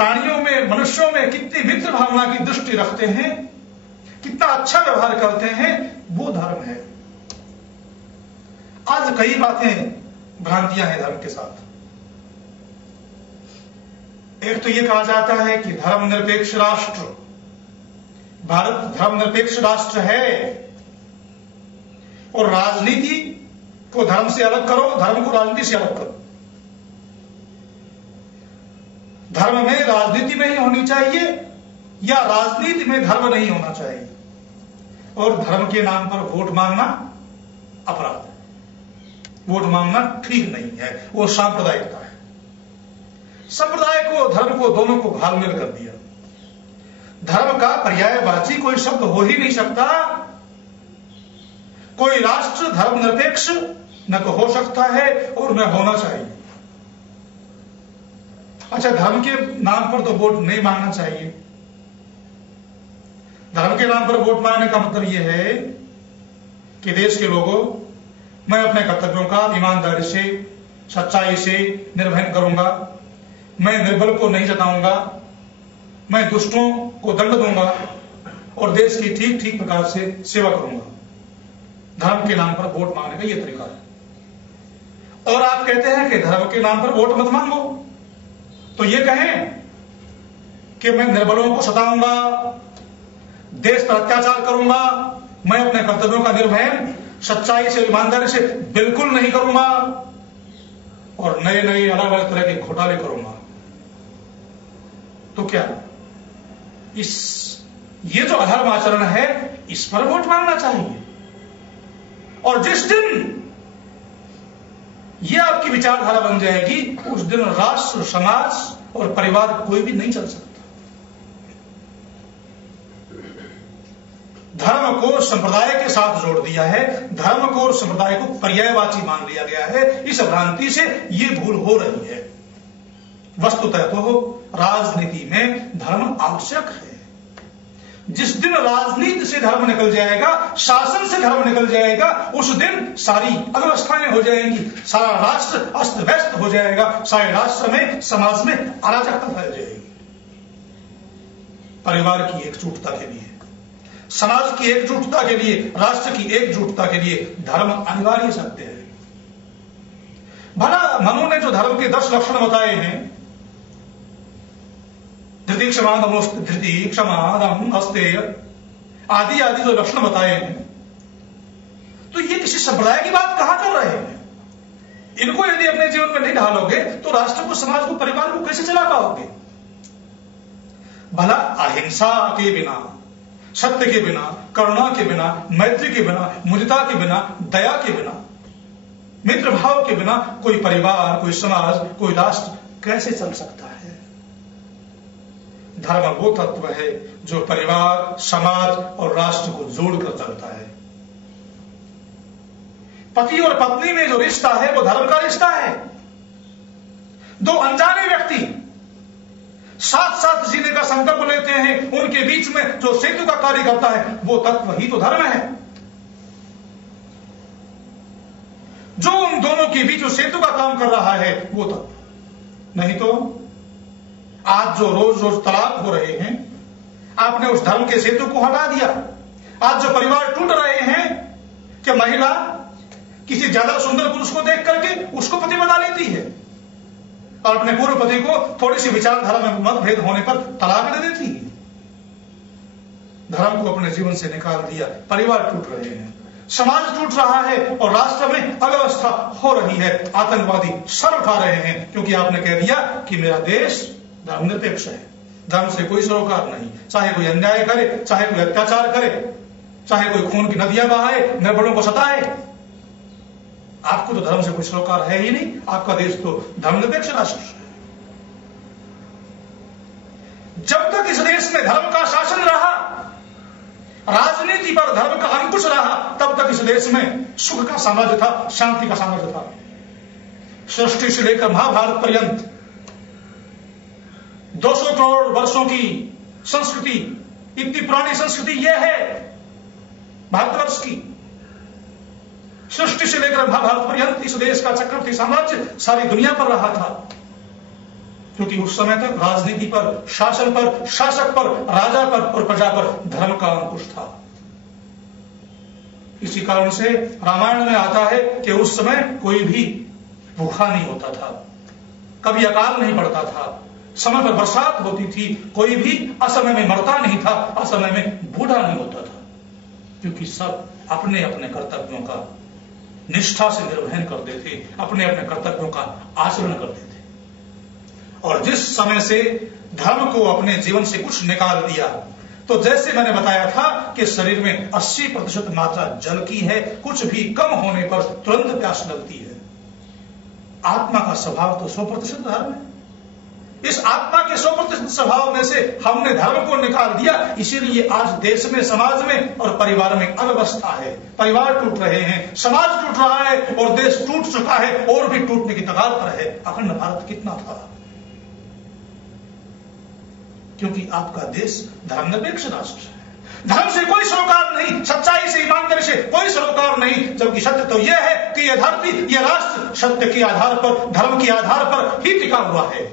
प्राणियों में, मनुष्यों में कितनी मित्र भावना की दृष्टि रखते हैं, कितना अच्छा व्यवहार करते हैं, वो धर्म है। आज कई बातें, भ्रांतियां हैं धर्म के साथ। एक तो ये कहा जाता है कि धर्मनिरपेक्ष राष्ट्र, भारत धर्मनिरपेक्ष राष्ट्र है और राजनीति को धर्म से अलग करो, धर्म को राजनीति से अलग करो। धर्म में राजनीति नहीं होनी चाहिए या राजनीति में धर्म नहीं होना चाहिए, और धर्म के नाम पर वोट मांगना अपराध है। वोट मांगना ठीक नहीं है, वो सांप्रदायिकता है। संप्रदाय को, धर्म को, दोनों को घालमेल कर दिया। धर्म का पर्यायवाची कोई शब्द हो ही नहीं सकता। कोई राष्ट्र धर्मनिरपेक्ष न तो हो सकता है और न होना चाहिए। अच्छा, धर्म के नाम पर तो वोट नहीं मांगना चाहिए। धर्म के नाम पर वोट मांगने का मतलब यह है कि देश के लोगों, मैं अपने कर्तव्यों का ईमानदारी से, सच्चाई से निर्वहन करूंगा, मैं निर्बल को नहीं जताऊंगा, मैं दुष्टों को दंड दूंगा और देश की ठीक ठीक प्रकार से सेवा करूंगा। धर्म के नाम पर वोट मांगने का यह तरीका है। और आप कहते हैं कि धर्म के नाम पर वोट मत मांगो, तो ये कहें कि मैं निर्बलों को सताऊंगा, देश पर अत्याचार करूंगा, मैं अपने कर्तव्यों का निर्वहन सच्चाई से, ईमानदारी से बिल्कुल नहीं करूंगा और नए नए अलग अलग तरह के घोटाले करूंगा, तो क्या ये जो अधर्म आचरण है, इस पर वोट मांगना चाहिए। और जिस दिन ये आपकी विचारधारा बन जाएगी, उस दिन राष्ट्र, समाज और परिवार कोई भी नहीं चल सकता। धर्म को संप्रदाय के साथ जोड़ दिया है, धर्म को और संप्रदाय को पर्यायवाची मान लिया गया है। इस भ्रांति से ये भूल हो रही है। वस्तुतः तो राजनीति में धर्म आवश्यक है। जिस दिन राजनीति से धर्म निकल जाएगा, शासन से धर्म निकल जाएगा, उस दिन सारी अव्यवस्थाएं हो जाएंगी, सारा राष्ट्र अस्त व्यस्त हो जाएगा, सारे राष्ट्र में, समाज में अराजकता फैल जाएगी। परिवार की एकजुटता के लिए, समाज की एकजुटता के लिए, राष्ट्र की एकजुटता के लिए धर्म अनिवार्य सत्य है। भला मनु ने जो धर्म के 10 लक्षण बताए हैं, धृति, क्षमा, धृति, क्षमा, दम, अस्तेय आदि आदि जो लक्षण बताए हैं, तो ये किसी संप्रदाय की बात कहां कर रहे हैं? इनको यदि अपने जीवन में नहीं ढालोगे तो राष्ट्र को, समाज को, परिवार को कैसे चला पाओगे? भला अहिंसा के बिना, सत्य के बिना, करुणा के बिना, मैत्री के बिना, मुदिता के बिना, दया के बिना, मित्र भाव के बिना कोई परिवार, कोई समाज, कोई राष्ट्र कैसे चल सकता है? धर्म वो तत्व है जो परिवार, समाज और राष्ट्र को जोड़कर चलता है। पति और पत्नी में जो रिश्ता है वो धर्म का रिश्ता है। दो अनजाने व्यक्ति साथ साथ जीने का संकल्प लेते हैं, उनके बीच में जो सेतु का कार्य करता है वो तत्व ही तो धर्म है। जो उन दोनों के बीच जो सेतु का काम कर रहा है वो तत्व। नहीं तो आज जो रोज रोज तलाक हो रहे हैं, आपने उस धर्म के सेतु को हटा दिया। आज जो परिवार टूट रहे हैं कि महिला किसी ज्यादा सुंदर पुरुष को देख करके उसको पति बना लेती है और अपने पूर्व पति को थोड़ी सी विचारधारा में मतभेद होने पर तलाक दे देती है। धर्म को अपने जीवन से निकाल दिया, परिवार टूट रहे हैं, समाज टूट रहा है और राष्ट्र में अव्यवस्था हो रही है। आतंकवादी सर उठा रहे हैं क्योंकि आपने कह दिया कि मेरा देश धर्मनिरपेक्ष है, धर्म से कोई सरोकार नहीं। चाहे कोई अन्याय करे, चाहे कोई अत्याचार करे, चाहे कोई खून की नदियां बहाए, निर्बलों को सताए, आपको तो धर्म से कोई सरोकार है ही नहीं। आपका देश तो धर्मनिरपेक्ष राष्ट्र है। जब तक इस देश में धर्म का शासन रहा, राजनीति पर धर्म का अंकुश रहा, तब तक इस देश में सुख का साम्राज्य था, शांति का साम्राज्य था। सृष्टि से लेकर महाभारत पर्यंत 200 करोड़ वर्षों की संस्कृति, इतनी पुरानी संस्कृति यह है भारतवर्ष की। सृष्टि से लेकर महाभारत पर्यंत इस देश का चक्रवर्ती साम्राज्य सारी दुनिया पर रहा था। क्योंकि उस समय तक राजनीति पर, शासन पर, शासक पर, राजा पर और प्रजा पर धर्म का अंकुश था। इसी कारण से रामायण में आता है कि उस समय कोई भी भूखा नहीं होता था, कभी अकाल नहीं पड़ता था, समय पर बरसात होती थी, कोई भी असमय में मरता नहीं था, असमय में बूढ़ा नहीं होता था, क्योंकि सब अपने अपने कर्तव्यों का निष्ठा से निर्वहन करते थे, अपने अपने कर्तव्यों का आचरण करते थे। और जिस समय से धर्म को अपने जीवन से कुछ निकाल दिया, तो जैसे मैंने बताया था कि शरीर में 80% मात्रा जल की है, कुछ भी कम होने पर तुरंत प्यास लगती है। आत्मा का स्वभाव तो 100% धर्म है। इस आत्मा के 100% स्वभाव में से हमने धर्म को निकाल दिया, इसीलिए आज देश में, समाज में और परिवार में अव्यवस्था है। परिवार टूट रहे हैं, समाज टूट रहा है और देश टूट चुका है और भी टूटने की कगार पर है। अखंड भारत कितना था, क्योंकि आपका देश धर्मनिरपेक्ष राष्ट्र है। धर्म से कोई सरोकार नहीं, सच्चाई से, ईमानदारी से कोई सरोकार नहीं, जबकि सत्य तो यह है कि यह धरती, यह राष्ट्र सत्य के आधार पर, धर्म के आधार पर ही टिका हुआ है।